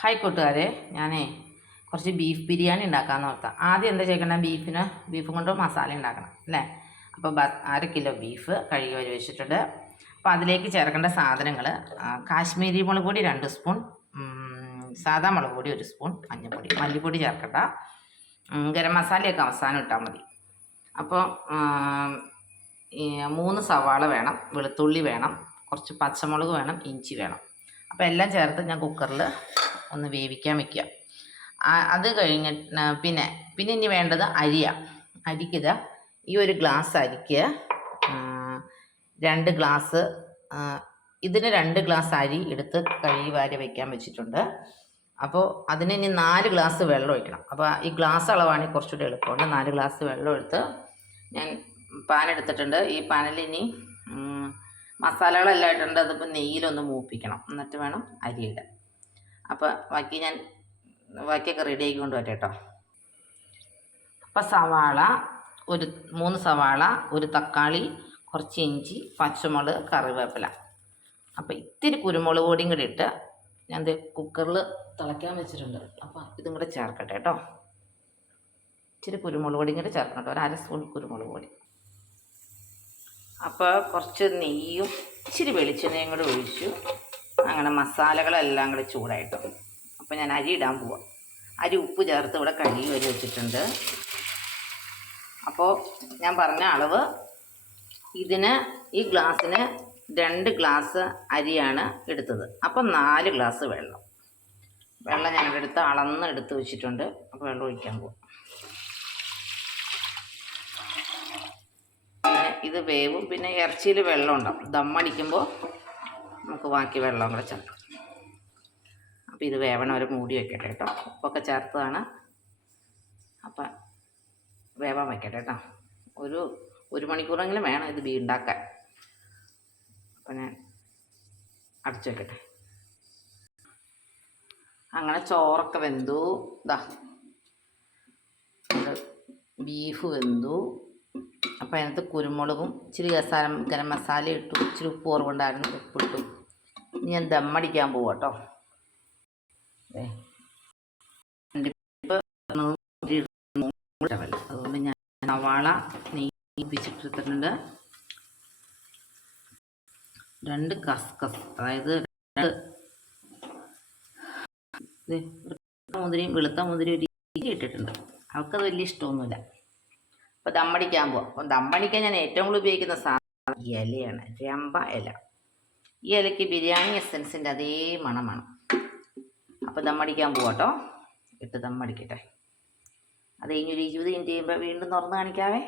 Hi കൂട്ടുകാരെ, ഞാനേ കുറച്ച് ബീഫ് ബിരിയാണി ഉണ്ടാക്കാമെന്ന് ഓർത്താം. ആദ്യം എന്താ ചെയ്യണം, ബീഫും കൊണ്ട് മസാല ഉണ്ടാക്കണം അല്ലേ. അപ്പോൾ 1/2 കിലോ ബീഫ് കഴുകി വരി വെച്ചിട്ടുണ്ട്. അപ്പോൾ അതിലേക്ക് ചേർക്കേണ്ട സാധനങ്ങൾ: കാശ്മീരി മുളക് പൊടി 2 സ്പൂൺ, സാദാ മുളക് പൊടി 1 സ്പൂൺ, മഞ്ഞൾപ്പൊടി, മല്ലിപ്പൊടി ചേർക്കണ്ട, ഗരം മസാലയൊക്കെ അവസാനം ഇട്ടാൽ മതി. അപ്പോൾ 3 സവാള വേണം, വെളുത്തുള്ളി വേണം, കുറച്ച് പച്ചമുളക് വേണം, ഇഞ്ചി വേണം. അപ്പോൾ എല്ലാം ചേർത്ത് ഞാൻ കുക്കറിൽ ഒന്ന് വേവിക്കാൻ വയ്ക്കുക. അത് കഴിഞ്ഞിട്ട് പിന്നെ ഇനി വേണ്ടത് അരിക്ക് ഈ 1 ഗ്ലാസ് അരിക്ക് 2 ഗ്ലാസ്, ഇതിന് 2 ഗ്ലാസ് അരി എടുത്ത് കഴുകി വാരി വയ്ക്കാൻ വെച്ചിട്ടുണ്ട്. അപ്പോൾ അതിന് ഇനി 4 ഗ്ലാസ് വെള്ളം ഒഴിക്കണം. അപ്പോൾ ഈ ഗ്ലാസ് അളവാണെങ്കിൽ കുറച്ചുകൂടി എളുപ്പമുണ്ട്. 4 ഗ്ലാസ് വെള്ളം എടുത്ത് ഞാൻ പാൻ എടുത്തിട്ടുണ്ട്. ഈ പാനിൽ ഇനി മസാലകളെല്ലാം ഇട്ടുണ്ട്. അതിപ്പോൾ നെയ്യിലൊന്ന് മൂപ്പിക്കണം, എന്നിട്ട് വേണം അരി ഇടാൻ. അപ്പോൾ ബാക്കിയൊക്കെ റെഡി ആക്കി കൊണ്ട് വരട്ടെ കേട്ടോ. അപ്പോൾ 3 സവാള, 1 തക്കാളി, കുറച്ച് ഇഞ്ചി, പച്ചമുളക്, കറിവേപ്പില. അപ്പോൾ ഇത്തിരി കുരുമുളക് പൊടിയും കൂടി ഇട്ട് ഞാൻ കുക്കറിൽ തിളയ്ക്കാൻ വെച്ചിട്ടുണ്ട്. അപ്പോൾ ഇതും കൂടെ ചേർക്കട്ടെ കേട്ടോ. ഇച്ചിരി കുരുമുളക് പൊടിയും കൂടി ചേർക്കണം കേട്ടോ, 1/2 സ്പൂൺ കുരുമുളക് പൊടി. അപ്പോൾ കുറച്ച് നെയ്യും ഇച്ചിരി വെളിച്ചെണ്ണയും കൂടെ ഒഴിച്ചു. അങ്ങനെ മസാലകളെല്ലാം കൂടി ചൂടായിട്ടു. അപ്പോൾ ഞാൻ അരി ഇടാൻ പോവാം. അരി ഉപ്പ് ചേർത്ത് ഇവിടെ കഴുകി വരി വെച്ചിട്ടുണ്ട്. അപ്പോൾ ഞാൻ പറഞ്ഞ അളവ്, ഈ ഗ്ലാസ്സിന് 2 ഗ്ലാസ് അരിയാണ് എടുത്തത്. അപ്പം 4 ഗ്ലാസ് വെള്ളം ഞാനിവിടെ അളന്നെടുത്ത് വെച്ചിട്ടുണ്ട്. അപ്പോൾ വെള്ളം ഒഴിക്കാൻ പോവാം. ഇത് വേവും. പിന്നെ ഇറച്ചിയിൽ വെള്ളം ഉണ്ടാവും, ദമ്മടിക്കുമ്പോൾ നമുക്ക് ബാക്കി വെള്ളം കൂടെ ചേർക്കാം. അപ്പോൾ ഇത് വേവണം വരെ മൂടി വയ്ക്കട്ടെ കേട്ടോ. ഉപ്പൊക്കെ ചേർത്തതാണ്. അപ്പം വേവാൻ വയ്ക്കട്ടെ കേട്ടോ. ഒരു മണിക്കൂറെങ്കിലും വേണം ഇത് ഉണ്ടാക്കാൻ. അപ്പം ഞാൻ അടച്ചു വയ്ക്കട്ടെ. അങ്ങനെ ചോറൊക്കെ വെന്തു. ബീഫ് വെന്തു. അപ്പോൾ അതിനകത്ത് കുരുമുളകും ഇച്ചിരി ഗരം മസാല ഇട്ടു, ഇച്ചിരി ഉപ്പ് കുറവുണ്ടായിരുന്നു, ഉപ്പിട്ടു. ഇനി ഞാൻ ദമ്മടിക്കാൻ പോവാം കേട്ടോ. അതുകൊണ്ട് ഞാൻ സവാള നെയ്യ് പിച്ചിട്ടെടുത്തിട്ടുണ്ട്. 2 കസ്കസ്, അതായത് വെളുത്ത മുന്തിരി ഒരു ഇട്ടിട്ടുണ്ട്. അവൾക്കത് വലിയ ഇഷ്ടമൊന്നുമില്ല. അപ്പോൾ ദമ്മടിക്കാൻ പോവാം. അപ്പം ദമ്മടിക്കാൻ ഞാൻ ഏറ്റവും കൂടുതൽ ഉപയോഗിക്കുന്ന സാധനം ഇലയാണ്, രമ്പ ഇല. ഈ ഇലയ്ക്ക് ബിരിയാണി എസൻസിൻ്റെ അതേ മണമാണ്. അപ്പോൾ ദമ്മടിക്കാൻ പോവാം കേട്ടോ. ഇട്ട് ദമ്മടിക്കട്ടെ. അത് കഴിഞ്ഞൊരു 20 മിനിറ്റ് കഴിയുമ്പോൾ വീണ്ടും തുറന്ന് കാണിക്കാവേ.